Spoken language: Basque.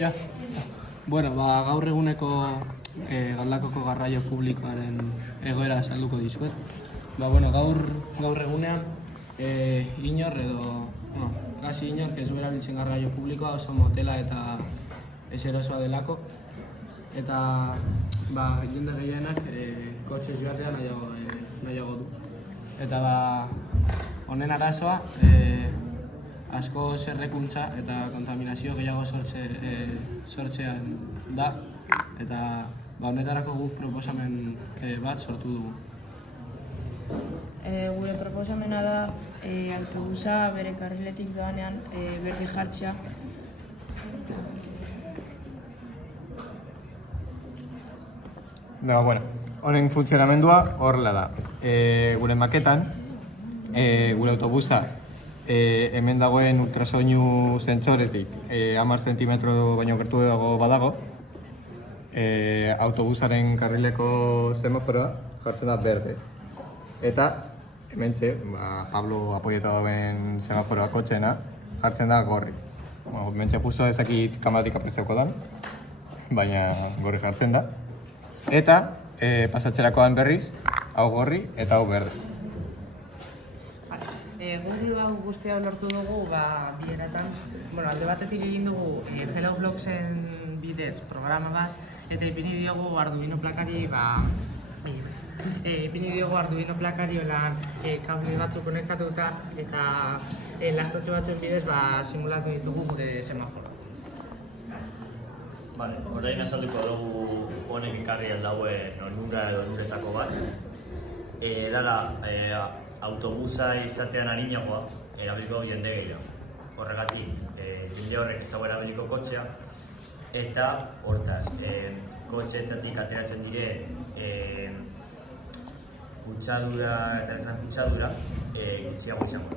Ja. Bueno, gaur eguneko Galdakoko garraio publikoaren egoera salduko dizuet. Gaur egunean inor edo, kasi inor, ez du erabiltzen garraio publikoa, oso motela eta ezerosoa delako. Eta jende gehienak kotxez joatea nahiago du. Eta honen arazoa asko zerrekuntza eta kontaminazio gehiago sortzean da. Eta honetarako guk proposamen bat sortu dugu. Gure proposamena da autobusa bere karriletik doanean berde jartzea. Honen funtzionamendua horrela da. Gure maketan, gure autobusa hemen dagoen ultrasoinu zentsoretik 10 zentimetro baino gertu dago badago. Autobusaren karrileko semaforoa jartzen da berde. Eta hementxe, Pablo apoieta dauen semaforoa kotxeena jartzen da gorri. Hementxe justo ezakit kamatik aprezeuko dan, baina gorri jartzen da. Eta pasatzerakoan berriz, hau gorri eta hau berde. Guk hau guztia lortu dugu bi eratan. Alde batetik egin dugu Hello Blogsen bidez programa bat, eta ipini diogu Arduino plakari holan kable batzuk konektatuta eta lastotxe batzuen bidez simulatu ditugu gure semaforo. Orain azalduko dugu honek ekarri aldauen onura edo onuretako bat. Dala, autobusa izatean harinagoa erabiliko jende gehiago. Horregatik, jende horrek ez dago erabiliko kotxea, eta hortaz, kotxeetatik ateratzen diren kutsadura eta esan kutsadura gutxiago izango.